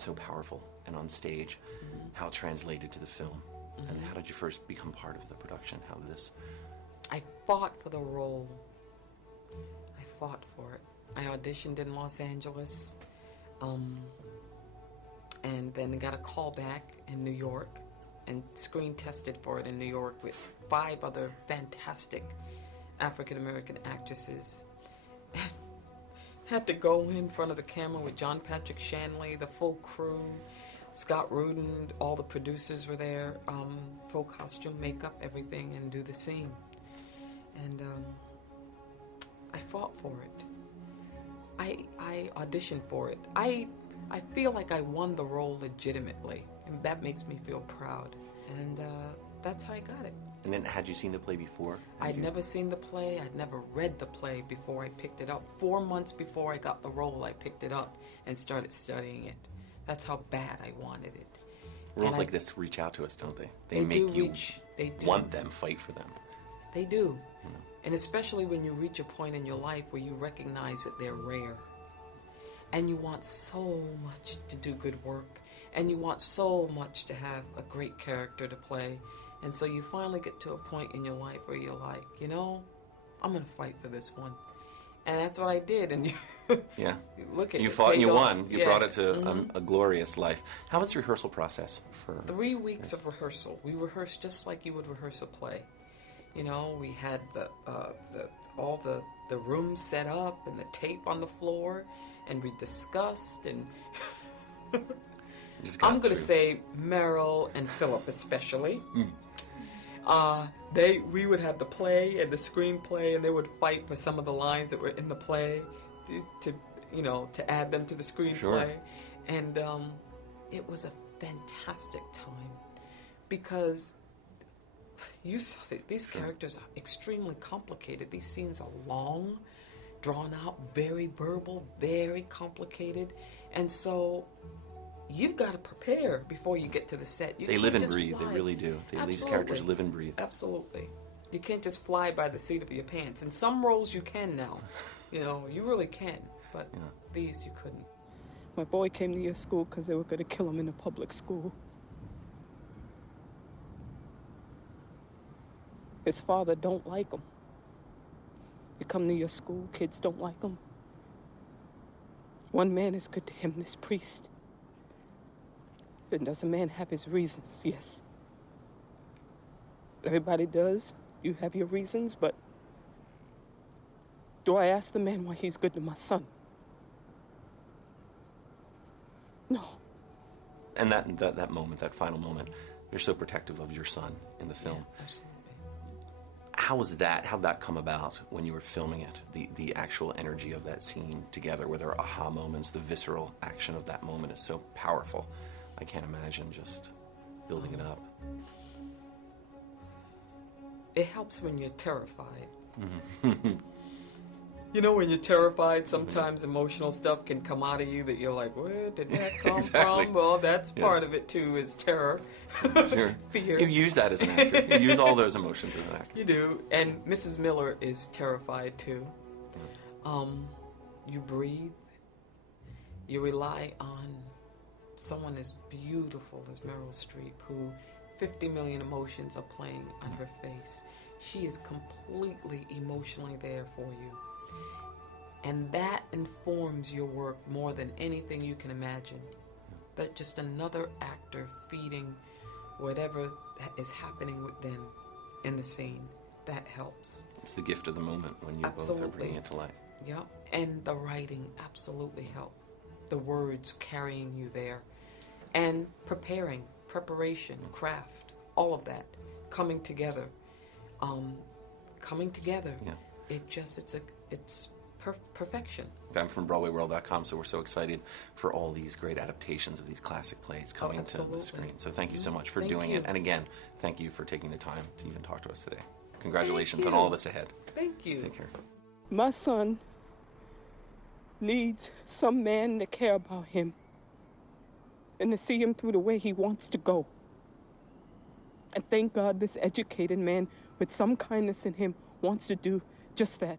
is so powerful and on stage, how it translated to the film. And how did you first become part of the production? How did this... I fought for the role. I fought for it. I auditioned in Los Angeles, and then got a call back in New York and screen tested for it in New York with 5 other fantastic African-American actresses. Had to go in front of the camera with John Patrick Shanley, the full crew, Scott Rudin, all the producers were there, full costume, makeup, everything, and do the scene. And I fought for it. I auditioned for it. I feel like I won the role legitimately, and that makes me feel proud. And that's how I got it. And then, had you seen the play before? I'd never seen the play. I'd never read the play before I picked it up. 4 months before I got the role, I picked it up and started studying it. That's how bad I wanted it. Roles like this reach out to us, don't they? They make do you reach. They do. want them, fight for them. They do. And especially when you reach a point in your life where you recognize that they're rare. And you want so much to do good work. And you want so much to have a great character to play. And so you finally get to a point in your life where you're like, you know, I'm going to fight for this one. And that's what I did. And you yeah. Look at you it. fought and you won. You yeah. brought it to a glorious life. How was the rehearsal process for 3 weeks of rehearsal. We rehearsed just like you would rehearse a play. You know, we had all the rooms set up and the tape on the floor, and we discussed. And I'm going to say Meryl and Philip especially. We would have the play and the screenplay, and they would fight for some of the lines that were in the play to add them to the screenplay. Sure. And it was a fantastic time because you saw that these characters are extremely complicated. These scenes are long, drawn out, very verbal, very complicated, and so you've got to prepare before you get to the set. They live and breathe. They really do. These characters live and breathe. Absolutely. You can't just fly by the seat of your pants. In some roles you can now. You really can. But these you couldn't. My boy came to your school because they were going to kill him in a public school. His father don't like him. You come to your school, kids don't like him. One man is good to him, this priest. Then does a man have his reasons? Yes. Everybody does. You have your reasons, but do I ask the man why he's good to my son? No. And that moment, that final moment, you're so protective of your son in the film. Yeah, absolutely. How'd that come about when you were filming it? The actual energy of that scene together, were there aha moments? The visceral action of that moment is so powerful. I can't imagine just building it up. It helps when you're terrified. When you're terrified, sometimes emotional stuff can come out of you that you're like, where did that come Exactly. from? Well, that's part of it too, is terror. Sure. Fear. You use that as an actor. You use all those emotions as an actor. You do. And Mrs. Miller is terrified too. You breathe. You rely on someone as beautiful as Meryl Streep, who 50 million emotions are playing on her face. She is completely emotionally there for you. And that informs your work more than anything you can imagine. That just another actor feeding whatever is happening with them in the scene. That helps. It's the gift of the moment when you both are bringing it to life. Yeah, and the writing absolutely helped. The words carrying you there. And preparation, craft, all of that coming together. Yeah. It's perfection. I'm from BroadwayWorld.com, so we're so excited for all these great adaptations of these classic plays coming to the screen. So thank you so much for doing it. And again, thank you for taking the time to even talk to us today. Congratulations on all that's ahead. Thank you. Take care. My son needs some man to care about him and to see him through the way he wants to go. And thank God this educated man with some kindness in him wants to do just that.